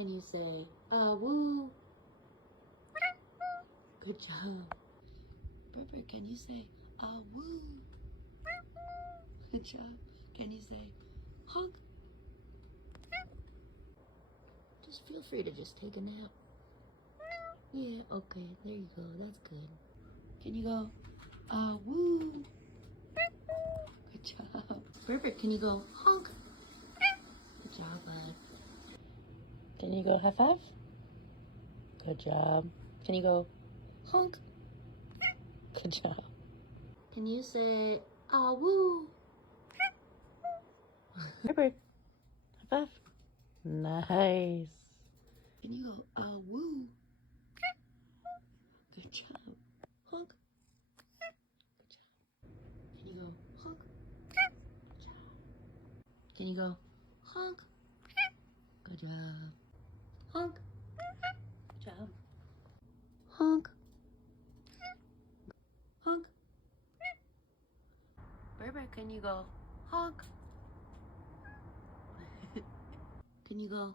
can you say woo? Good job. Burd Burd, can you say woo? Good job. Can you say honk? Just feel free to just take a nap. Yeah, okay, there you go. That's good. Can you go woo? Good job. Burd Burd, can you go honk? Good job, bud. Can you go high five? Good job. Can you go honk? Good job. Can you say woo? Burd Burd, high five. Nice. Can you go woo? Good job. Honk. Good job. Can you go honk? Good job. Can you go honk? Good job. Honk. Good job. Honk. Honk. Burd Burd, can you go honk? Can you go